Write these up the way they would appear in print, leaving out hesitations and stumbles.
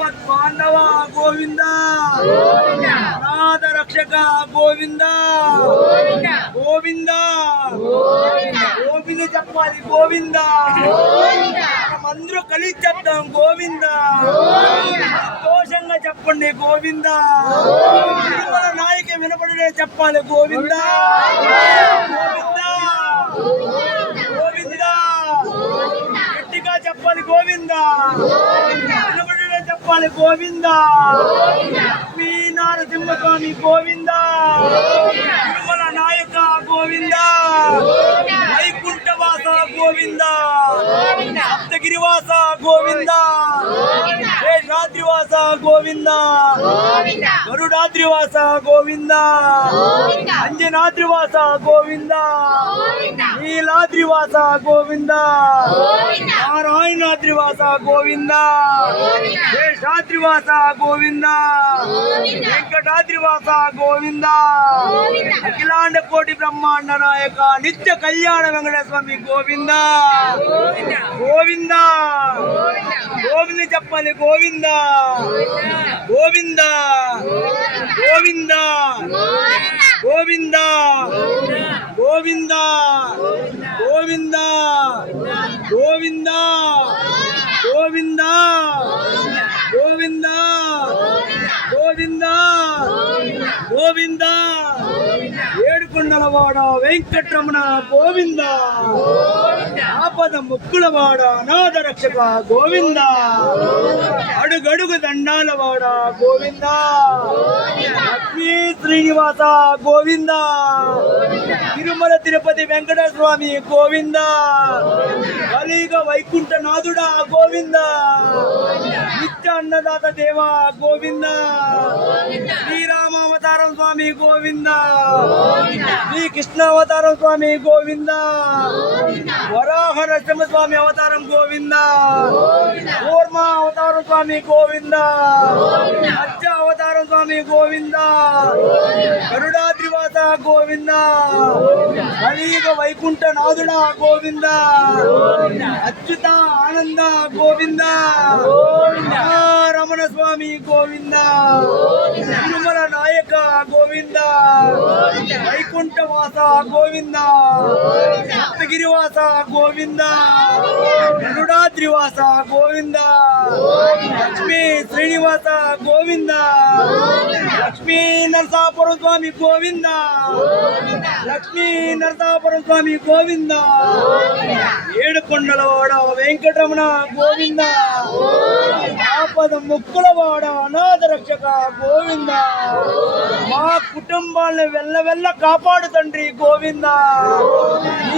ఆపద్బాంధవ గోవింద, అనాథ రక్షక గోవింద, గోవింద గోవింద చెప్పాలి గోవింద, అందరూ కలిసి చెప్తాం గోవింద, సంతోషంగా చెప్పండి గోవింద, తిరుమల నాయకి వినపడే చెప్పాలి గోవింద, గోవింద గోవింద గట్టిగా చెప్పాలి గోవింద, వినపడే చెప్పాలి గోవింద, లక్ష్మీ నరసింహస్వామి గోవింద, తిరుమల నాయక గోవింద, వైకుంఠవాస గోవింద, సప్తగిరివాస గోవింద, శేషాద్రివాస గోవింద, గరుడాద్రివాస గోవింద, అంజనాద్రివాస గోవింద, నీలాద్రివాస గోవింద, నారాయణాద్రివాస గోవింద, శేషాద్రివాస గోవింద, వెంకటాద్రివాస గోవింద, అఖిలాండ కోటి బ్రహ్మాండ నాయక నిత్య కళ్యాణ వెంకటేశ్వర స్వామి గోవింద, గోవింద గోవింద చెప్పాలి గోవింద, గోవింద గోవింద గోవింద గోవింద గోవింద గోవింద గోవింద గోవింద గోవింద గోవింద ఏడుకొండలవాడ వెంకటరమణ గోవింద, ఆపద ముక్కులవాడ అనాథ రక్షక గోవింద, అడుగడుగు దండాలవాడ గోవింద, లక్ష్మీ శ్రీనివాస గోవింద, తిరుమల తిరుపతి వెంకటేశ్వర స్వామి గోవింద, కలియుగ వైకుంఠనాథుడా గోవింద, నిత్య అన్నదాత దేవా గోవింద, శ్రీరామ అవతారం స్వామి గోవింద, శ్రీ కృష్ణ అవతారం స్వామి గోవింద, వరాహ నరసింహ స్వామి అవతారం గోవింద, కూర్మ అవతారం స్వామి గోవింద, మత్స్య అవతారం స్వామి గోవింద, గరుడాద్రివాస గోవింద, కలియుగ వైకుంఠ నాథుడా గోవింద, అచ్యుత ఆనంద గోవింద, రమణ స్వామి గోవింద, తిరుమల నాయక గోవింద, వైకుంఠవాస గోవింద, సప్తగిరివాస గోవింద, గరుడాద్రివాస గోవింద, లక్ష్మీ శ్రీనివాస గోవింద, లక్ష్మీ నరసాపురం స్వామి గోవింద, లక్ష్మీ నరసాపురం స్వామి గోవింద, ఏడుకొండలవాడ వెంకటరమణ గోవింద, ఆపద ముక్కులవాడ అనాథ రక్షక గోవింద, మా కుటుంబాలను వెళ్ళ కాపాడు తండ్రి గోవింద,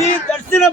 ఈ దర్శన